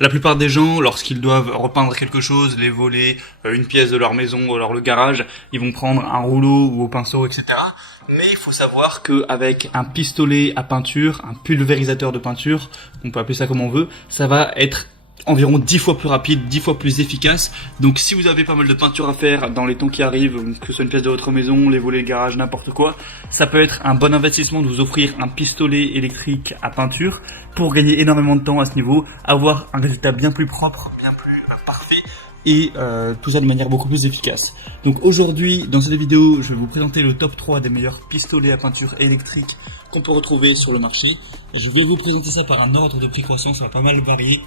La plupart des gens, lorsqu'ils doivent repeindre quelque chose, les volets, une pièce de leur maison ou alors le garage, ils vont prendre un rouleau ou au pinceau, etc. Mais il faut savoir qu'avec un pistolet à peinture, un pulvérisateur de peinture, on peut appeler ça comme on veut, ça va être environ 10 fois plus rapide, 10 fois plus efficace. Donc si vous avez pas mal de peinture à faire dans les temps qui arrivent, que ce soit une pièce de votre maison, les volets, le garage, n'importe quoi, ça peut être un bon investissement de vous offrir un pistolet électrique à peinture pour gagner énormément de temps à ce niveau, avoir un résultat bien plus propre, bien plus parfait et tout ça de manière beaucoup plus efficace. Donc aujourd'hui, dans cette vidéo, je vais vous présenter le top 3 des meilleurs pistolets à peinture électrique qu'on peut retrouver sur le marché. Je vais vous présenter ça par un ordre de prix croissant, ça va pas mal varier.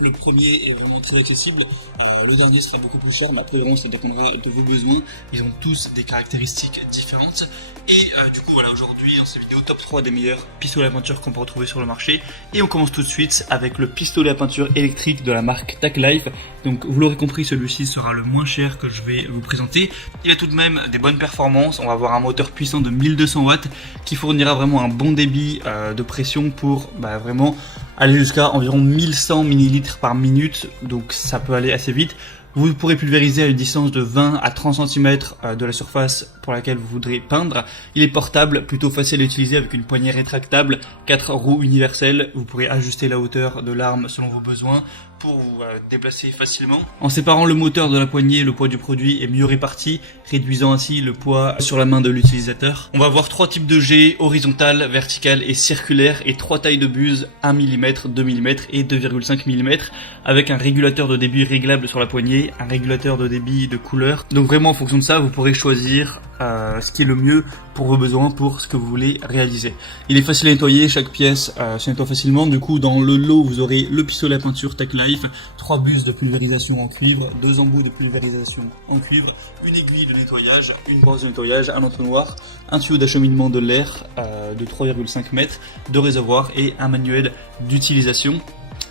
Le premier est vraiment très accessible, le dernier sera beaucoup plus cher, mais après vraiment ça dépendra de vos besoins. Ils ont tous des caractéristiques différentes. Et du coup voilà, aujourd'hui dans cette vidéo top 3 des meilleurs pistolets à peinture qu'on peut retrouver sur le marché. Et on commence tout de suite avec le pistolet à peinture électrique de la marque TacLife. Donc vous l'aurez compris, celui-ci sera le moins cher que je vais vous présenter. Il a tout de même des bonnes performances, on va avoir un moteur puissant de 1200 watts qui fournira vraiment un bon débit de pression pour vraiment aller jusqu'à environ 1100 ml par minute, donc ça peut aller assez vite. Vous pourrez pulvériser à une distance de 20 à 30 cm de la surface pour laquelle vous voudrez peindre. Il est portable, plutôt facile à utiliser avec une poignée rétractable, 4 roues universelles. Vous pourrez ajuster la hauteur de l'arme selon vos besoins pour vous déplacer facilement. En séparant le moteur de la poignée, le poids du produit est mieux réparti, réduisant ainsi le poids sur la main de l'utilisateur. On va avoir 3 types de jets, horizontal, vertical et circulaire, et 3 tailles de buse, 1 mm, 2 mm et 2,5 mm, avec un régulateur de débit réglable sur la poignée, un régulateur de débit de couleur. Donc vraiment en fonction de ça, vous pourrez choisir ce qui est le mieux pour vos besoins, pour ce que vous voulez réaliser. Il est facile à nettoyer, chaque pièce se nettoie facilement. Du coup dans le lot vous aurez le pistolet à peinture TacLife, 3 buses de pulvérisation en cuivre, 2 embouts de pulvérisation en cuivre, une aiguille de nettoyage, une brosse de nettoyage, un entonnoir, un tuyau d'acheminement de l'air de 3,5 mètres, 2 réservoirs et un manuel d'utilisation.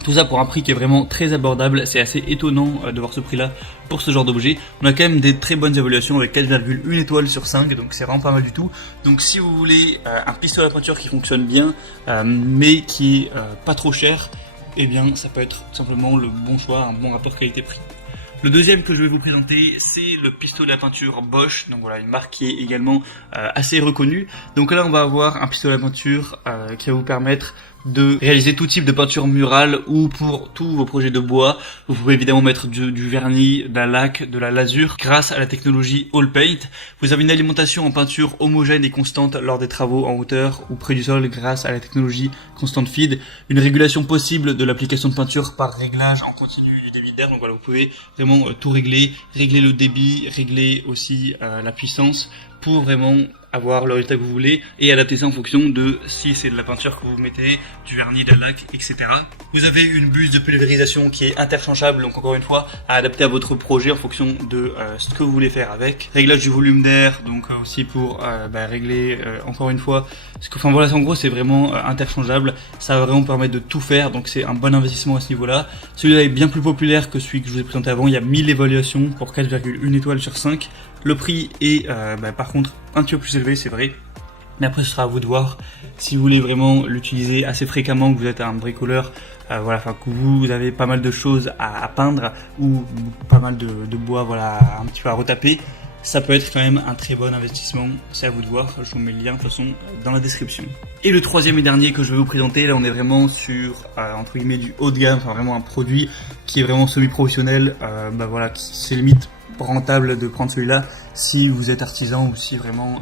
Tout ça pour un prix qui est vraiment très abordable. C'est assez étonnant de voir ce prix là pour ce genre d'objet. On a quand même des très bonnes évaluations avec 4,1 étoiles sur 5, donc c'est vraiment pas mal du tout. Donc si vous voulez un pistolet à peinture qui fonctionne bien mais qui est pas trop cher, eh bien ça peut être tout simplement le bon choix, un bon rapport qualité-prix. Le deuxième que je vais vous présenter, c'est le pistolet à peinture Bosch, donc voilà, une marque qui est également assez reconnue. Donc là on va avoir un pistolet à peinture qui va vous permettre de réaliser tout type de peinture murale ou pour tous vos projets de bois. Vous pouvez évidemment mettre du vernis, de la laque, de la lasure grâce à la technologie All Paint. Vous avez une alimentation en peinture homogène et constante lors des travaux en hauteur ou près du sol grâce à la technologie Constant Feed. Une régulation possible de l'application de peinture par réglage en continu du débit d'air. Donc voilà, vous pouvez vraiment tout régler le débit, régler aussi la puissance pour vraiment avoir le résultat que vous voulez et adapter ça en fonction de si c'est de la peinture que vous mettez, du vernis, de la laque, etc. Vous avez une buse de pulvérisation qui est interchangeable, donc encore une fois à adapter à votre projet en fonction de ce que vous voulez faire avec. Réglage du volume d'air, donc aussi pour régler encore une fois enfin voilà, en gros c'est vraiment interchangeable, ça va vraiment permettre de tout faire, donc c'est un bon investissement à ce niveau là. Celui-là est bien plus populaire que celui que je vous ai présenté avant, il y a 1000 évaluations pour 4,1 étoiles sur 5. Le prix est par contre un petit peu plus élevé, c'est vrai, mais après ce sera à vous de voir si vous voulez vraiment l'utiliser assez fréquemment, que vous êtes un bricoleur, que vous avez pas mal de choses à peindre ou pas mal de bois un petit peu à retaper. Ça peut être quand même un très bon investissement, c'est à vous de voir, je vous mets le lien de toute façon dans la description. Et le troisième et dernier que je vais vous présenter, là on est vraiment sur entre guillemets du haut de gamme, enfin vraiment un produit qui est vraiment semi-professionnel, c'est limite rentable de prendre celui-là si vous êtes artisan ou si vraiment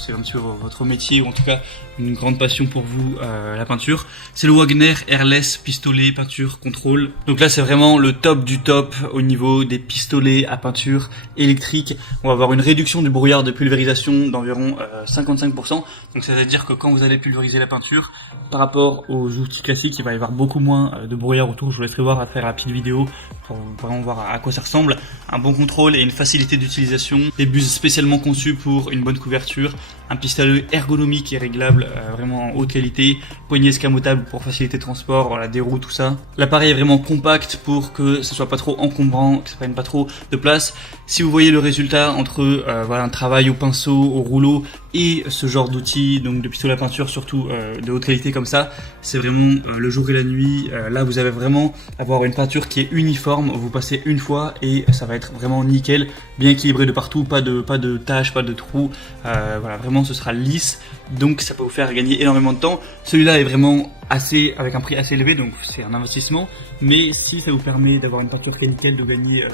c'est un petit peu votre métier ou en tout cas une grande passion pour vous la peinture. C'est le Wagner Airless pistolet peinture contrôle. Donc là c'est vraiment le top du top au niveau des pistolets à peinture électrique. On va avoir une réduction du brouillard de pulvérisation d'environ 55%. Donc ça veut dire que quand vous allez pulvériser la peinture par rapport aux outils classiques, il va y avoir beaucoup moins de brouillard autour. Je vous laisserai voir à faire la petite vidéo pour vraiment voir à quoi ça ressemble. Un bon contrôle et une facilité d'utilisation. Des buses spécialement conçues pour une bonne couverture. Un pistolet ergonomique et réglable vraiment en haute qualité. Poignée escamotable pour faciliter le transport, des roues, tout ça. L'appareil est vraiment compact pour que ce soit pas trop encombrant, que ça prenne pas trop de place. Si vous voyez le résultat entre un travail au pinceau, au rouleau, et ce genre d'outils, donc de pistolet à peinture surtout de haute qualité comme ça, c'est vraiment le jour et la nuit. Là vous allez vraiment avoir une peinture qui est uniforme, vous passez une fois et ça va être vraiment nickel, bien équilibré de partout, pas de taches, pas de trous, voilà, vraiment ce sera lisse, donc ça peut vous faire gagner énormément de temps. Celui-là est vraiment avec un prix assez élevé, donc c'est un investissement, mais si ça vous permet d'avoir une peinture qui est nickel, de gagner,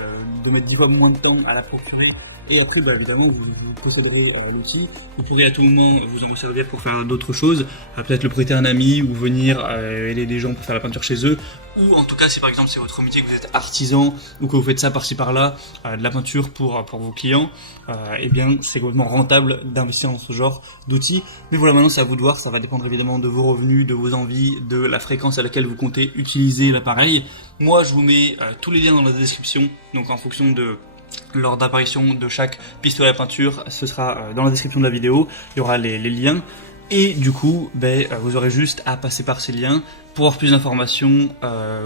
de mettre 10 fois moins de temps à la procurer, et après évidemment vous posséderez l'outil, vous pourrez à tout moment vous en servir pour faire d'autres choses, peut-être le prêter à un ami ou venir aider des gens pour faire la peinture chez eux, ou en tout cas si par exemple c'est votre métier, que vous êtes artisan ou que vous faites ça par-ci par-là, de la peinture pour vos clients, eh bien c'est complètement rentable d'investir dans ce genre d'outils. Mais voilà, maintenant c'est à vous de voir, ça va dépendre évidemment de vos revenus, de vos envies, de la fréquence à laquelle vous comptez utiliser l'appareil. Moi je vous mets tous les liens dans la description, donc en fonction de lors d'apparition de chaque pistolet à peinture, ce sera dans la description de la vidéo, il y aura les liens. Et du coup, vous aurez juste à passer par ces liens pour avoir plus d'informations.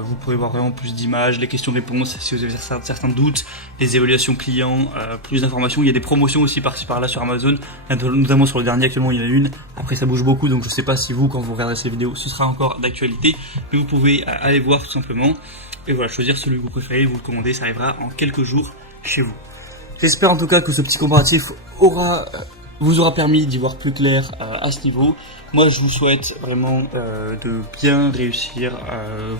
Vous pourrez voir vraiment plus d'images, les questions-réponses si vous avez certains doutes, les évaluations clients, plus d'informations. Il y a des promotions aussi par-ci par-là sur Amazon, notamment sur le dernier actuellement il y en a une. Après ça bouge beaucoup, donc je sais pas si vous, quand vous regarderez ces vidéos, ce sera encore d'actualité, mais vous pouvez aller voir tout simplement. Et voilà, choisir celui que vous préférez, vous le commandez, ça arrivera en quelques jours chez vous. J'espère en tout cas que ce petit comparatif vous aura permis d'y voir plus clair à ce niveau. Moi je vous souhaite vraiment de bien réussir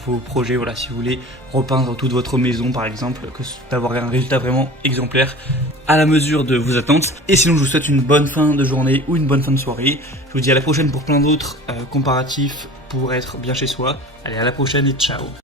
vos projets, voilà, si vous voulez repeindre toute votre maison par exemple, d'avoir un résultat vraiment exemplaire à la mesure de vos attentes. Et sinon je vous souhaite une bonne fin de journée ou une bonne fin de soirée. Je vous dis à la prochaine pour plein d'autres comparatifs pour être bien chez soi. Allez, à la prochaine et ciao.